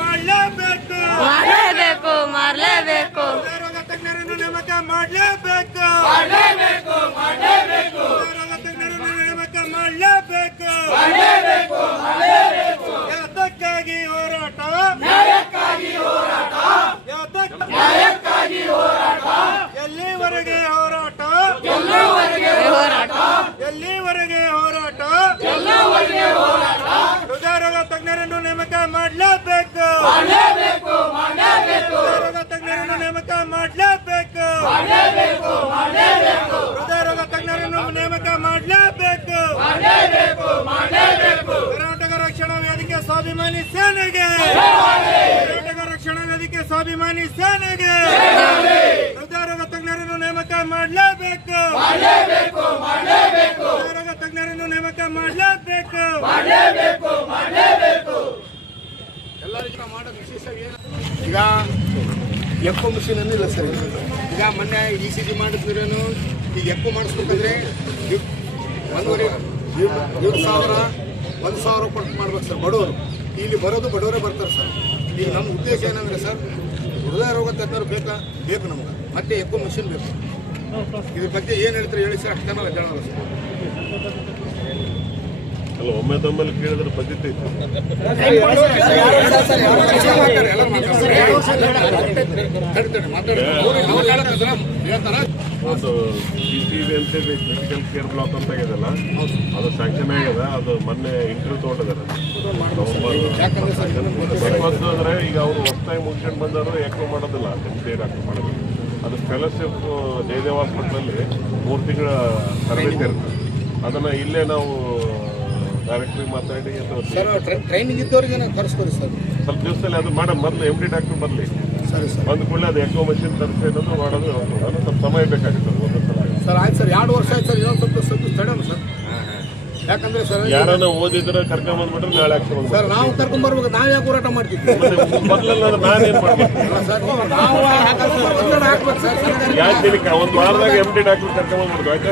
ಮಾಡಲೇಬೇಕು ತಜ್ಞರನ್ನು ನೇಮಕ ಮಾಡಲೇಬೇಕು ತಜ್ಞರನ್ನು ನೇಮಕ ಮಾಡಲೇಬೇಕು ಯಾತಕ್ಕಾಗಿ ಹೋರಾಟ ಎಲ್ಲಿವರೆಗೆ ಹೋರಾಟ ಎಲ್ಲಿವರೆಗೆ ಹೋರಾಟ ಹೃದಯರೋಗ ತಜ್ಞರನ್ನು ನೇಮಕ ಮಾಡಲೇಬೇಕು ಹೃದಯರೋಗ ತಜ್ಞರನ್ನು ನೇಮಕ ಮಾಡಲೇಬೇಕು ಹೃದಯರೋಗ ತಜ್ಞರನ್ನು ನೇಮಕ ಮಾಡಲೇಬೇಕು ಕರ್ನಾಟಕ ರಕ್ಷಣಾ ವೇದಿಕೆ ಸ್ವಾಭಿಮಾನಿ ಸೇನೆಗೆ ಕರ್ನಾಟಕ ರಕ್ಷಣಾ ವೇದಿಕೆ ಸ್ವಾಭಿಮಾನಿ ಸೇನೆಗೆ ಹೃದಯರೋಗ ತಜ್ಞರನ್ನು ನೇಮಕ ಮಾಡಲೇಬೇಕು ಹೃದಯರೋಗ ತಜ್ಞರನ್ನು ನೇಮಕ ಮಾಡಲೇಬೇಕು ಎಲ್ಲರಿಗೂ ಮಾಡೋ ವಿಶೇಷ ಈಗ ಎಕ್ಕೋ ಮಿಷಿನ್ ಅನ್ನಿಲ್ಲ ಸರ್. ಈಗ ಮೊನ್ನೆ ECG ಮಾಡಿದ್ರೇನು ಈಗ ಎಕ್ಕೋ ಮಾಡಿಸ್ಬೇಕಂದ್ರೆ 1,000 ಕೊಟ್ಟು ಮಾಡ್ಬೇಕು ಸರ್. ಬಡವರು ಇಲ್ಲಿ ಬರೋದು ಬಡವರೇ ಬರ್ತಾರೆ ಸರ್. ಈಗ ನಮ್ಮ ಉದ್ದೇಶ ಏನಂದರೆ ಸರ್, ಹೃದಯ ರೋಗ ತಜ್ಞರು ಬೇಕು ನಮ್ಗೆ, ಮತ್ತೆ ಎಕ್ಕೋ ಮಿಷಿನ್ ಬೇಕು. ಇದ್ರ ಬಗ್ಗೆ ಏನು ಹೇಳ್ತಾರೆ ಹೇಳಿ ಸರ್, ಅಷ್ಟು ಜನ ಹೇಳೋರು ಸರ್. ಅಲ್ಲ, ಒಮ್ಮೆ ತಮ್ಮಲ್ಲಿ ಕೇಳಿದ್ರೆ ಪದ್ಧತಿ ಇತ್ತು. ಅದು PCB ಅಂತೇಳಿ ಕ್ರಿಟಿಕಲ್ ಕೇರ್ ಬ್ಲಾಕ್ ಅಂತ ಆಗ್ಯದಲ್ಲ, ಅದು ಸ್ಯಾಂಕ್ಷನ್ ಆಗ್ಯದ. ಅದು ಮೊನ್ನೆ ಇಂಟರ್ವ್ಯೂ ತೊಗೊಂಡಿದ್ದಾರೆ. ಅಂದ್ರೆ ಈಗ ಅವರು ಹೊಸದಾಗಿ ಮುಗಿಸ್ಕೊಂಡು ಬಂದವರು ಯಾಕೋ ಮಾಡೋದಿಲ್ಲ, ಡಾಕ್ಟರ್ ಮಾಡೋದು. ಅದು ಫೆಲೋಶಿಪ್ ಜಯದೇವ್ ಹಾಸ್ಪಿಟ್ಲಲ್ಲಿ 3 ತಿಂಗಳ ತರಬೇತಿ ಇರುತ್ತೆ. ಅದನ್ನು ಇಲ್ಲೇ ನಾವು ಡೈರೆಕ್ಟ್ರಿ ಮಾತಾಡಿ ಟ್ರೈನಿಂಗ್ ಇದ್ದವ್ರಿಗೆ ಕರೆಸ್ಕೊಡಿ ಸರ್. ಸ್ವಲ್ಪ ದಿವಸದಲ್ಲಿ ಅದು ಮಾಡೋ ಮೊದಲು MD ಡಾಕ್ಟರ್ ಬರಲಿ. ಸರಿ ಸರ್. ಬಂದ ಕೂಡಲೇ ಅದು ಎಕೋ ಮಷಿನ್ ತರಿಸಿ ಅನ್ನೋದು ಮಾಡೋದು ಅದು ಸ್ವಲ್ಪ ಸಮಯ ಬೇಕಾಗುತ್ತೆ. ಒಂದು ಸಲ ಸರ್ ಆಯ್ತು ಸರ್, 2 ವರ್ಷ ಆಯ್ತು ಸರ್. ಇನ್ನೊಂದು ಸ್ವಲ್ಪ ತಡೆಯೋಣ ಸರ್. ಯಾಕಂದ್ರೆ ಸರ್ ಯಾರನ್ನ ಓದಿದ್ರೆ ಕರ್ಕೊಂಬಂದ್ಬಿಟ್ರೆ ನಾಳೆ ಆಗ್ತದೆ ಸರ್. ನಾವು ಕರ್ಕೊಂಡ್ಬರ್ಬೇಕು, ನಾವು ಯಾಕೆ ಹೋರಾಟ ಮಾಡ್ತಿದ್ವಿ ಮೊದಲೆಲ್ಲ ನಾನೇನು ಮಾಡ್ಬೇಕು ಸರ್? ನಾವು ಹಾಕ್ಬೇಕು ಸರ್. ಯಾಕೆ ಒಂದು ವಾರದಾಗ MD ಡಾಕ್ಟರ್ ಕರ್ಕೊಂಬಂದ್ಬಿಡ್ತು ಆಯ್ತಾ.